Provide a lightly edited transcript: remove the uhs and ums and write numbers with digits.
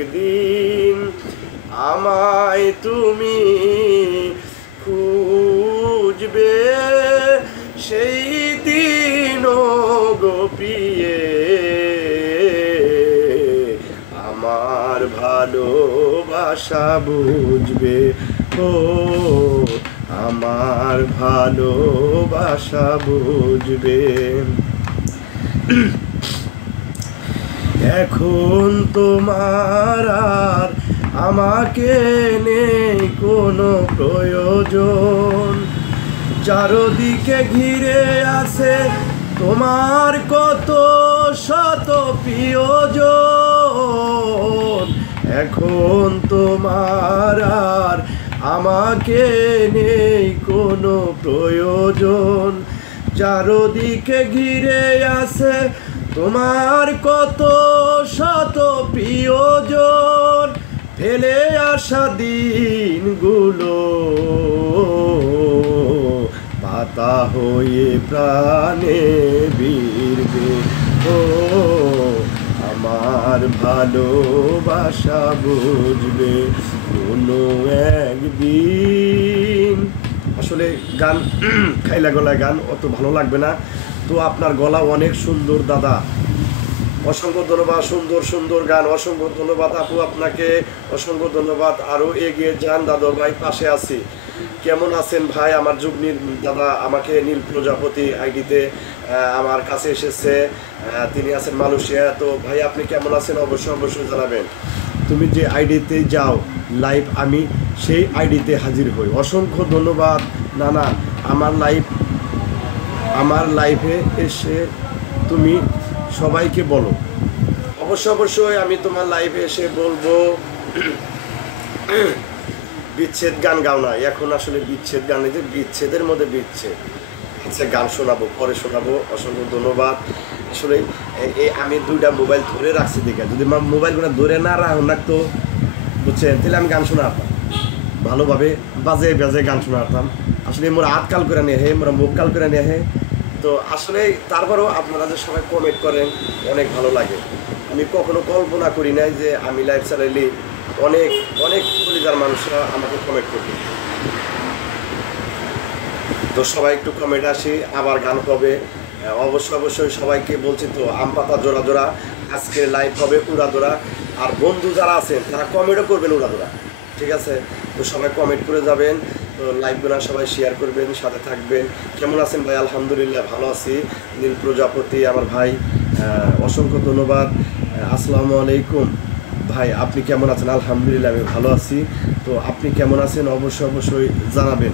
একদিন আমায় তুমি খুঁজবে, সেই দিন গোপিয়ে আমার ভালোবাসা বুঝবে, ও আমার ভালোবাসা বুঝবে। এখন তোমার আর আমাকে নেই কোনো প্রয়োজন, চারদিকে ঘিরে আছে তোমার কত শত প্রিয়জন। এখন তোমার আর আমাকে নেই কোনো প্রয়োজন, চারদিকে ঘিরে আছে তোমার কত শত প্রিয়জন। ফেলে আসা দিনগুলো পাতা হয়ে প্রাণে বিরবে, ও আমার ভালোবাসা বুঝবে কোনো একদিন। আসলে গান খাইলা গলায় গান অত ভালো লাগবে না, তো আপনার গলা অনেক সুন্দর দাদা, অসংখ্য ধন্যবাদ। সুন্দর সুন্দর গান, অসংখ্য ধন্যবাদ আপু, আপনাকে অসংখ্য ধন্যবাদ। আরও এগিয়ে যান দাদা ভাই, পাশে আছি। কেমন আছেন ভাই? আমার যুগনীর দাদা আমাকে নীল প্রজাপতি আইডিতে আমার কাছে এসেছে, তিনি আছেন মালয়েশিয়া। তো ভাই আপনি কেমন আছেন অবশ্যই অবশ্যই জানাবেন। তুমি যে আইডিতে যাও লাইভ, আমি সেই আইডিতে হাজির হই। অসংখ্য ধন্যবাদ নানা। আমার লাইভে এসে তুমি সবাইকে বলো, অবশ্যই অবশ্যই আমি তোমার লাইভে এসে বলবো। বিচ্ছেদ গান গাও না এখন, আসলে বিচ্ছেদ গান এই যে বিচ্ছেদের মধ্যে বিচ্ছেদ, আচ্ছা গান শোনাবো, পরে শোনাবো। অসংখ্য ধন্যবাদ। আসলে আমি দুইটা মোবাইল ধরে রাখছি দেখে, যদি মোবাইলগুলো ধরে না রাখতো বুঝছেন, তাহলে আমি গান শোনাতাম ভালোভাবে, বাজে বাজে গান শোনাতাম। আসলে মোরা হাত কাল করে নিয়ে হে, মোরা মুখ কাল করে নিয়ে হে। তো আসলে তারপরেও আপনারা যে সবাই কমেন্ট করেন অনেক ভালো লাগে। আমি কখনো কল্পনা করি নাই যে আমি লাইভ চালাইলে অনেক অনেক পরিবার মানুষরা আমাকে কমেন্ট করবে। তো সবাই একটু কমেন্ট আসি, আবার গান হবে অবশ্যই অবশ্যই। সবাইকে বলছি তো আম পাতা জোড়া জোড়া, আজকে লাইভ হবে উড়াদোড়া। আর বন্ধু যারা আছেন তারা কমেন্টও করবেন উড়াদোড়া, ঠিক আছে? তো সবাই কমেন্ট করে যাবেন, তো লাইভগুলো সবাই শেয়ার করবেন, সাথে থাকবেন। কেমন আছেন ভাই? আলহামদুলিল্লাহ ভালো আছি। নীল প্রজাপতি আমার ভাই, অসংখ্য ধন্যবাদ। আসসালামু আলাইকুম ভাই, আপনি কেমন আছেন? আলহামদুলিল্লাহ আমি ভালো আছি। তো আপনি কেমন আছেন অবশ্যই অবশ্যই জানাবেন।